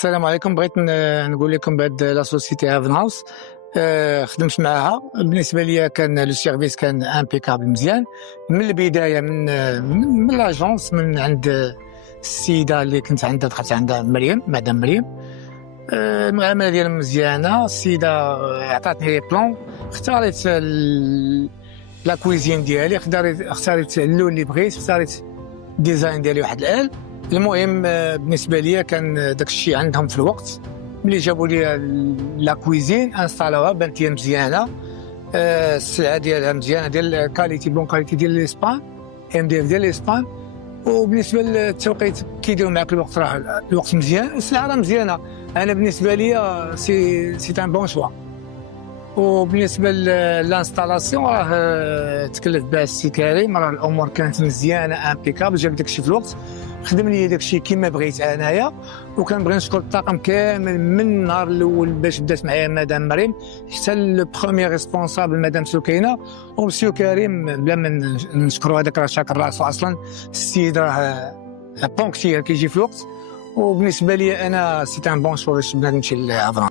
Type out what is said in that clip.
السلام عليكم. بغيت نقول لكم بهاد لا سوسيتي هافن هاوس. خدمت معاها. بالنسبه ليا كان لو سيرفيس كان امبيكابل مزيان من البدايه، من لاجونس، من عند السيده اللي كنت عندها، دخلت عندها مريم، مدام مريم. المعامله ديالها مزيانه. السيده عطاتني لي بلون، اختاريت لا كويزين ديالي، اختاريت اللون اللي بغيت، اختاريت الديزاين ديالي واحد الال. المهم بالنسبه ليا كان داك الشيء عندهم في الوقت. ملي جابوا لي لا كويزين انستالوها، بانت لي مزيانه. السلعه ديالها مزيانه، ديال كاليتي، بون كاليتي ديال ليسبان، ام دي اف ديال ليسبان. وبالنسبه للتوقيت كيديروا معاك الوقت، راه الوقت مزيان، السلعه راه مزيانه. انا بالنسبه ليا سي ان بون شوا. وبالنسبه للانستالاسيون راه تكلف بها السي كريم، راه الامور كانت مزيانه امبيكابل، جاب داكشي في الوقت، خدم لي داكشي كيما بغيت انايا. وكنبغي نشكر الطاقم كامل من النهار الاول باش بدات معايا مدام مريم حتى لو بروميير ريسبونسابل مدام سكينه ومسيو كريم. بلا ما نشكرو، هذاك راه شاكر راسو اصلا. السيد راه بونكتير كيجي في الوقت. وبالنسبه لي انا سي ان بون شوا باش نمشي لافران.